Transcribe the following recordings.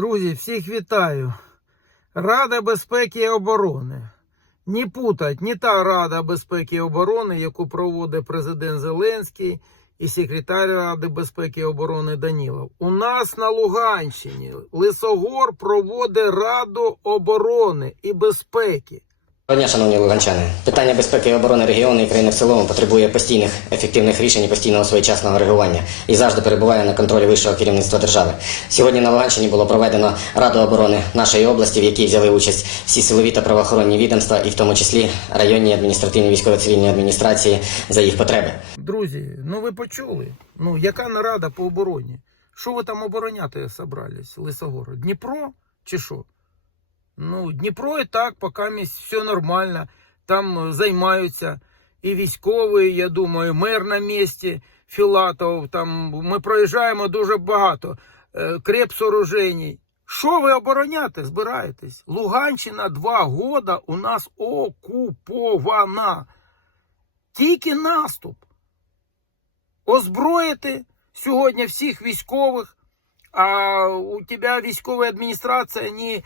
Друзі, всіх вітаю. Рада безпеки і оборони. Ні путать, ні та Рада безпеки і оборони, яку проводить президент Зеленський і секретар Ради безпеки і оборони Данілов. У нас на Луганщині Лисогор проводить Раду оборони і безпеки. Доброго дня, шановні луганчани. Питання безпеки і оборони регіону і країни в цілому потребує постійних ефективних рішень і постійного своєчасного реагування і завжди перебуває на контролі вищого керівництва держави. Сьогодні на Луганщині було проведено Раду оборони нашої області, в якій взяли участь всі силові та правоохоронні відомства, і в тому числі районні адміністративні військово-цивільні адміністрації за їх потреби. Друзі, ну ви почули. Ну, яка нарада по обороні? Що ви там обороняти собрались, Лисогору? Дніпро чи що? Ну, Дніпро і так, поки все нормально. Там е, займаються і військові, я думаю, мер на місці, Філатов. Там ми проїжджаємо дуже багато. Е, Креп сооруженій. Що ви обороняти збираєтесь? Луганщина два года у нас окупована. Тільки наступ. Озброїти сьогодні всіх військових, а у тебе військова адміністрація не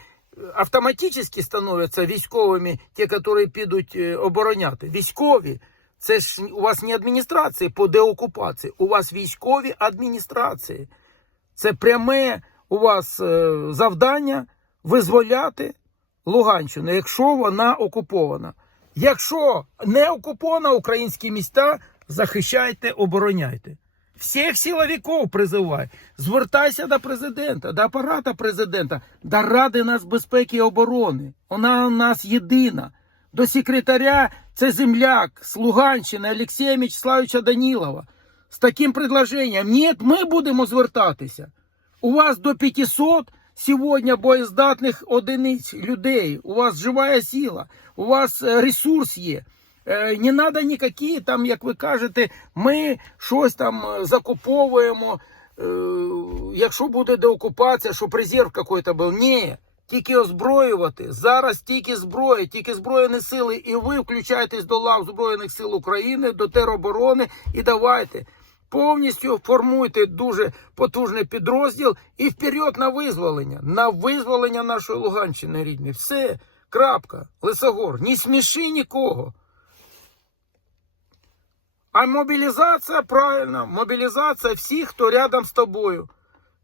автоматично становляться військовими, ті, які підуть е, обороняти. Військові. Це ж у вас не адміністрації по деокупації, у вас військові адміністрації. Це пряме у вас е, завдання визволяти Луганщину, якщо вона окупована. Якщо не окупована українські міста, захищайте, обороняйте. Всіх силовиків призивай. Звертайся до президента, до апарата президента, до Ради нацбезпеки і оборони. Вона у нас єдина. До секретаря це земляк з Луганщини Олексія Мячеславовича Данілова. З таким предложенням. Ні, ми будемо звертатися. У вас до 500 сьогодні боєздатних одиниць людей. У вас жива сила, у вас е, ресурс є. Е, Не треба ніякі там, як ви кажете, ми щось там е, закуповуємо. Е, Якщо буде деокупація, щоб резерв якийсь був. Ні. Тільки озброювати. Зараз тільки зброя, тільки збройні сили, і ви включаєтесь до лав Збройних сил України, до тероборони і давайте. Повністю формуйте дуже потужний підрозділ і вперед на визволення. На визволення нашої Луганщини рідні. Все, крапка. Лисогор. Не сміши нікого. А мобілізація правильно, мобілізація всіх, хто рядом з тобою.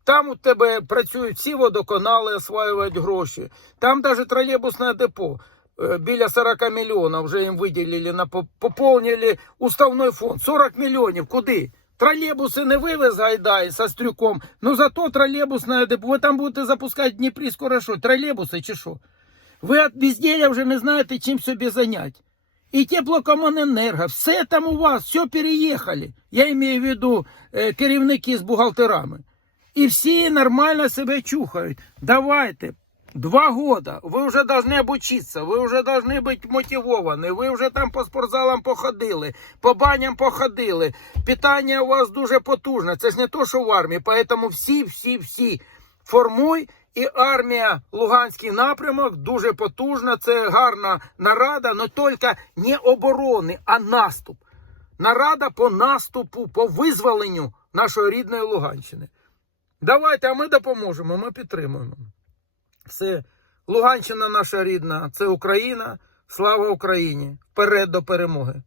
Там у тебе працюють всі водоканали, осваюють гроші. Там навіть тролейбусне депо е, біля 40 мільйонів вже їм виділили, на поп- поповнили уставний фонд. 40 мільйонів. Куди? Тролейбуси не вивез Гайдай со стрюком, ну зато тролейбусне депо. Ви там будете запускати в Дніпрі скоро що? Тролейбуси чи що? Ви від безділля вже не знаєте, чим собі зайняти. І теплокомуненерго, все там у вас, все переїхали. Я маю в виду е, керівники з бухгалтерами. І всі нормально себе чухають. Давайте. Два года. Ви вже повинні обучитися, ви вже повинні бути мотивовані, ви вже там по спортзалам походили, по баням походили. Питання у вас дуже потужне. Це ж не то, що в армії. Поэтому всі, всі, всі формуй. І армія Луганський напрямок дуже потужна. Це гарна нарада, але тільки не оборони, а наступ. Нарада по наступу, по визволенню нашої рідної Луганщини. Давайте, а ми допоможемо, ми підтримуємо. Все, Луганщина наша рідна, це Україна. Слава Україні! Вперед до перемоги!